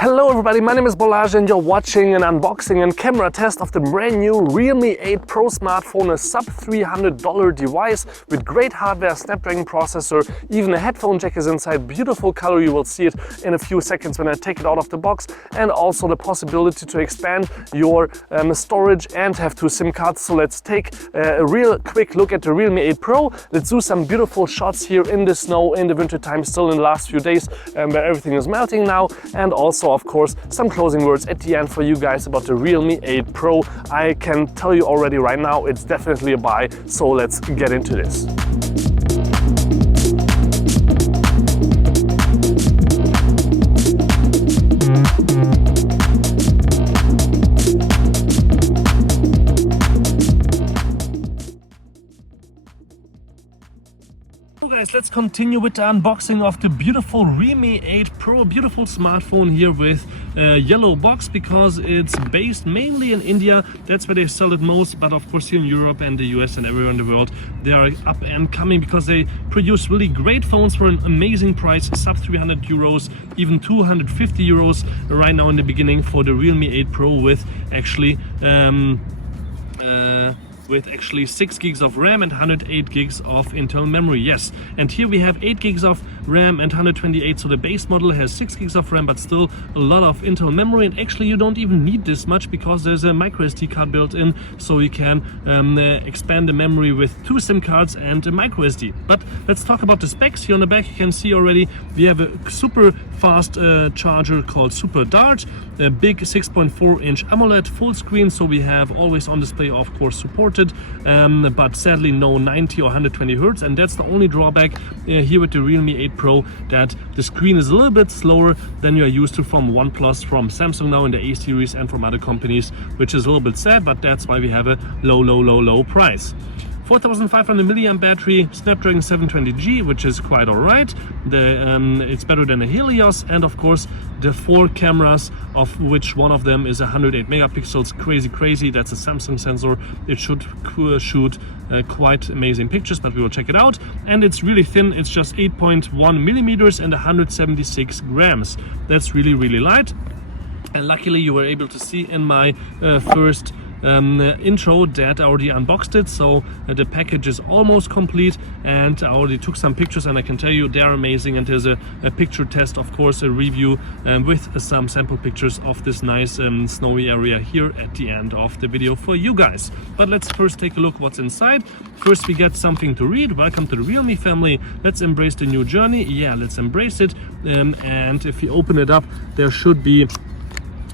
Hello everybody, my name is Bolage and you're watching an unboxing and camera test of the brand new Realme 8 Pro smartphone, a sub $300 device with great hardware, Snapdragon processor, even a headphone jack is inside, beautiful color, you will see it in a few seconds when I take it out of the box, and also the possibility to expand your storage and have two SIM cards. So let's take a real quick look at the Realme 8 Pro. Let's do some beautiful shots here in the snow, in the winter time, still in the last few days where everything is melting now, and also of course some closing words at the end for you guys about the Realme 8 Pro. I can tell you already right now it's definitely a buy, so let's get into this. Guys, let's continue with the unboxing of the beautiful Reame 8 Pro, a beautiful smartphone here with a yellow box because it's based mainly in India. That's where they sell it most, but of course here in Europe and the US and everywhere in the world they are up and coming because they produce really great phones for an amazing price, sub 300 euros, even 250 euros right now in the beginning for the Realme 8 Pro with actually 6 gigs of RAM and 108 gigs of internal memory. Yes, and here we have 8 gigs of RAM and 128, so the base model has 6 gigs of RAM but still a lot of internal memory, and actually you don't even need this much because there's a micro SD card built in, so you can expand the memory with 2 SIM cards and a micro SD. But let's talk about the specs. Here on the back you can see already we have a super fast charger called Super Dart, a big 6.4-inch AMOLED full screen, so we have always on display of course supported, but sadly no 90 or 120 Hertz, and that's the only drawback here with the Realme 8 Pro, that the screen is a little bit slower than you are used to from OnePlus, from Samsung now in the A series, and from other companies, which is a little bit sad, but that's why we have a low price. 4500 mAh battery, Snapdragon 720G, which is quite alright. It's better than a Helios, and of course the 4 cameras, of which one of them is 108 megapixels. Crazy. That's a Samsung sensor. It should shoot quite amazing pictures, but we will check it out. And it's really thin. It's just 8.1 millimeters and 176 grams. That's really light. And luckily you were able to see in my first intro that I already unboxed it, so the package is almost complete, and I already took some pictures and I can tell you they're amazing, and there's a picture test, of course, a review with some sample pictures of this nice snowy area here at the end of the video for you guys. But let's first take a look what's inside. First we get something to read. Welcome to the Realme family. Let's embrace the new journey. Yeah, let's embrace it. And if you open it up, there should be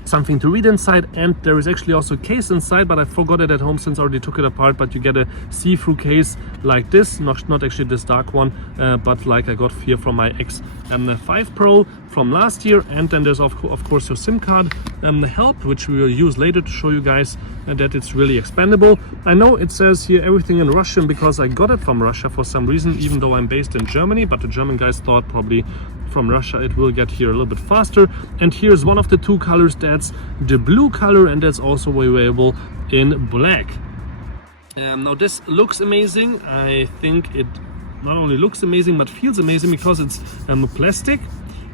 something to read inside, and there is actually also a case inside, but I forgot it at home since I already took it apart. But you get a see-through case like this, not actually this dark one, but like I got here from my X5 Pro from last year. And then there's of course your SIM card help, which we will use later to show you guys that it's really expandable. I know it says here everything in Russian because I got it from Russia for some reason, even though I'm based in Germany, but the German guys thought probably from Russia it will get here a little bit faster. And here's one of the 2 colors, that's the blue color, and that's also available in black. Now this looks amazing. I think it not only looks amazing but feels amazing because it's plastic.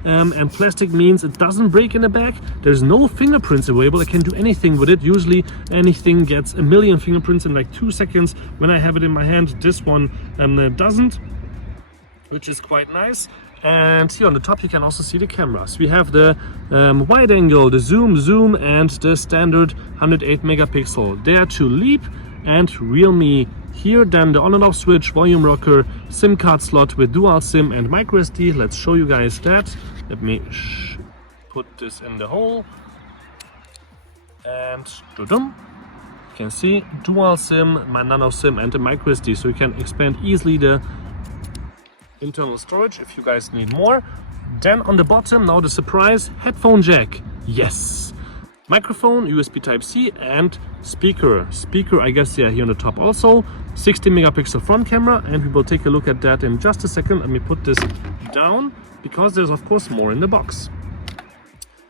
And plastic means it doesn't break in the back. There's no fingerprints available. I can do anything with it. Usually anything gets a million fingerprints in like 2 seconds. When I have it in my hand, this one doesn't, which is quite nice. And here on the top you can also see the cameras. We have the wide angle, the zoom, and the standard 108 megapixel. There to Leap and Realme. Here then the on and off switch, volume rocker, SIM card slot with dual SIM and micro SD. Let's show you guys that. Let me put this in the hole. And you can see dual SIM, my nano SIM, and the micro SD, so you can expand easily the internal storage if you guys need more. Then on the bottom, now the surprise, headphone jack. Yes. Microphone, USB Type-C, and speaker, I guess, yeah, here on the top also. 60 megapixel front camera, and we will take a look at that in just a second. Let me put this down because there's of course more in the box.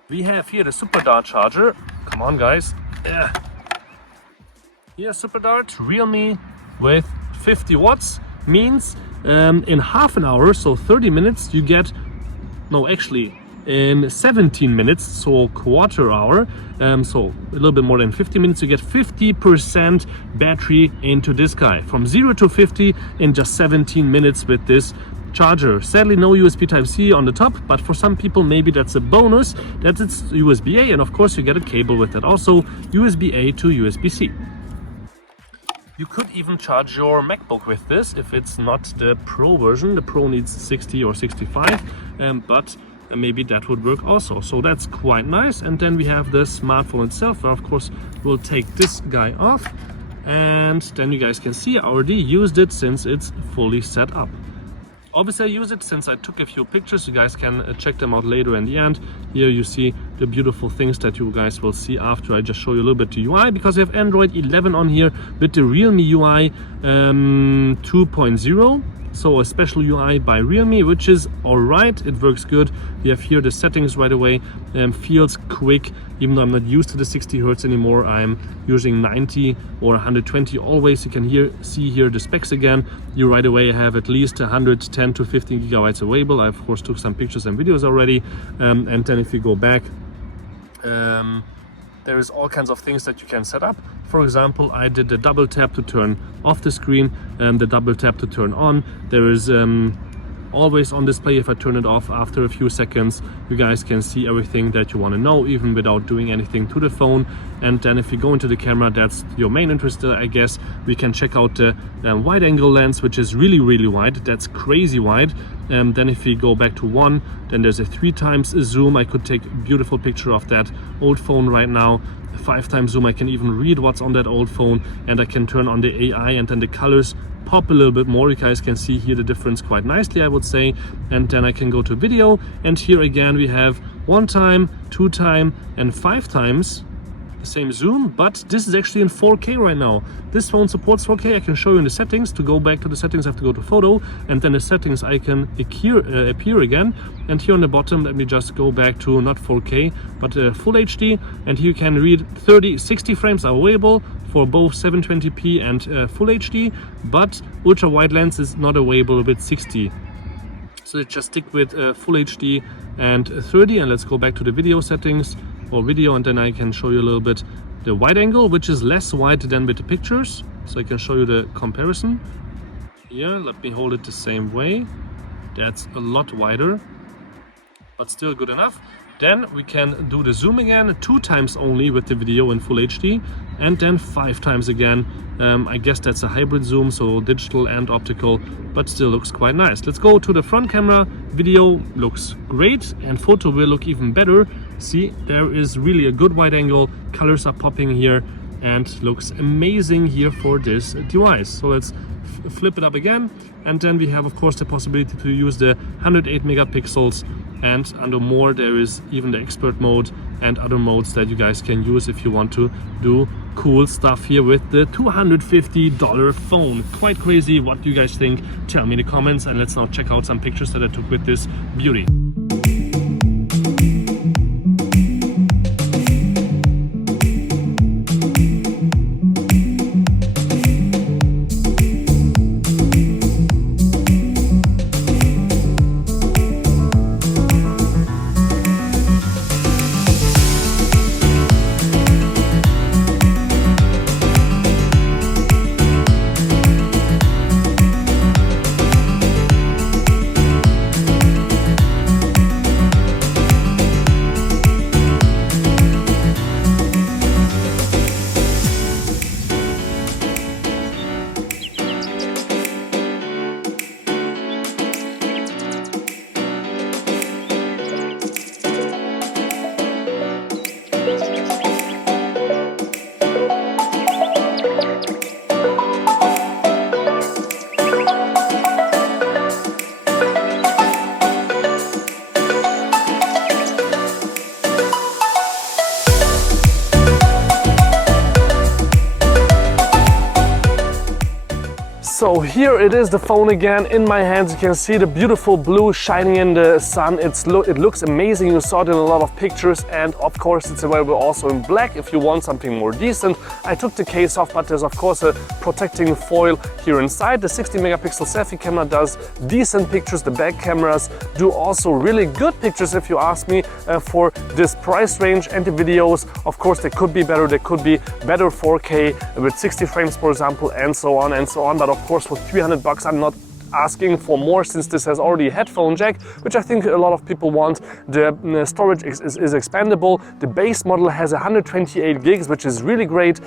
We have here the Super Dart charger. Come on guys. Yeah. Here Super Dart Realme with 50 watts means in half an hour, so 30 minutes, you get, no, actually in 17 minutes, so quarter hour, so a little bit more than 50 minutes. You get 50% battery into this guy, from 0 to 50 in just 17 minutes with this charger. Sadly, no USB Type-C on the top, but for some people maybe that's a bonus that it's USB-A, and of course you get a cable with it, also USB-A to USB-C. You could even charge your MacBook with this if it's not the Pro version. The Pro needs 60 or 65, but maybe that would work also. So that's quite nice. And then we have the smartphone itself. Of course, we'll take this guy off, and then you guys can see I already used it since it's fully set up. Obviously I use it since I took a few pictures. You guys can check them out later in the end. Here you see the beautiful things that you guys will see after I just show you a little bit the UI, because we have Android 11 on here with the Realme UI 2.0. So a special UI by Realme, which is alright, it works good. We have here the settings right away, feels quick, even though I'm not used to the 60 Hz anymore. I'm using 90 or 120 always. You can see here the specs again. You right away have at least 110 to 15 gigabytes available. I of course took some pictures and videos already. And then if you go back, there is all kinds of things that you can set up. For example, I did the double tap to turn off the screen and the double tap to turn on. There is always on display. If I turn it off after a few seconds, you guys can see everything that you want to know, even without doing anything to the phone. And then if you go into the camera, that's your main interest, I guess. We can check out the wide angle lens, which is really wide. That's crazy wide. Then if we go back to 1, then there's a 3 times zoom. I could take a beautiful picture of that old phone right now. 5 times zoom, I can even read what's on that old phone, and I can turn on the AI, and then the colors pop a little bit more. You guys can see here the difference quite nicely, I would say. And then I can go to video, and here again we have 1 time, 2 time, and 5 times the same zoom, but this is actually in 4K right now. This phone supports 4K. I can show you in the settings. To go back to the settings, I have to go to photo, and then the settings icon appear again. And here on the bottom, let me just go back to not 4K, but full HD. And here you can read 60 frames are available for both 720p and full HD, but ultra wide lens is not available with 60. So let's just stick with full HD and 30, and let's go back to the video settings or video, and then I can show you a little bit the wide angle, which is less wide than with the pictures. So I can show you the comparison. Here, let me hold it the same way. That's a lot wider, but still good enough. Then we can do the zoom again, 2 times only with the video in full HD, and then 5 times again. I guess that's a hybrid zoom, so digital and optical, but still looks quite nice. Let's go to the front camera. Video looks great, and photo will look even better. See, there is really a good wide angle, colors are popping here, and looks amazing here for this device. So let's flip it up again, and then we have of course the possibility to use the 108 megapixels, and under more there is even the expert mode and other modes that you guys can use if you want to do cool stuff here with the $250 phone. Quite crazy. What do you guys think? Tell me in the comments, and let's now check out some pictures that I took with this beauty. So here it is, the phone again in my hands. You can see the beautiful blue shining in the sun. It looks amazing. You saw it in a lot of pictures, and of course it's available also in black if you want something more decent. I took the case off, but there's of course a protecting foil here inside. The 60 megapixel selfie camera does decent pictures. The back cameras do also really good pictures if you ask me for this price range. And the videos, of course, they could be better. They could be better 4K with 60 frames, for example, and so on and so on. But of course, for 300 bucks, I'm not asking for more, since this has already a headphone jack, which I think a lot of people want. The storage is expandable. The base model has 128 gigs, which is really great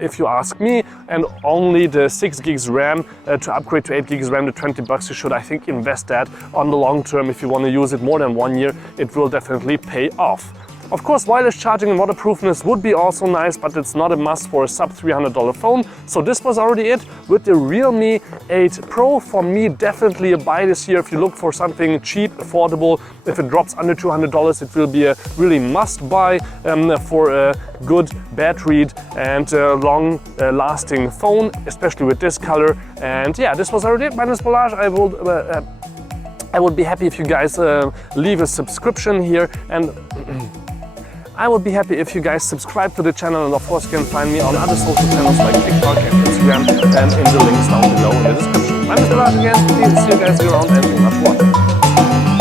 if you ask me, and only the 6 gigs RAM. To upgrade to 8 gigs RAM, the 20 bucks, you should, I think, invest that on the long term. If you want to use it more than 1 year, it will definitely pay off. Of course, wireless charging and waterproofness would be also nice, but it's not a must for a sub $300 phone. So this was already it with the Realme 8 Pro. For me, definitely a buy this year. If you look for something cheap, affordable, if it drops under $200, it will be a really must buy for a good battery and long lasting phone, especially with this color. And yeah, this was already it. My name is Balázs. I would be happy if you guys leave a subscription here, and I would be happy if you guys subscribe to the channel, and of course you can find me on other social channels like TikTok and Instagram, and in the links down below in the description. My name is Balázs again, please see you guys around, and thank you much for watching.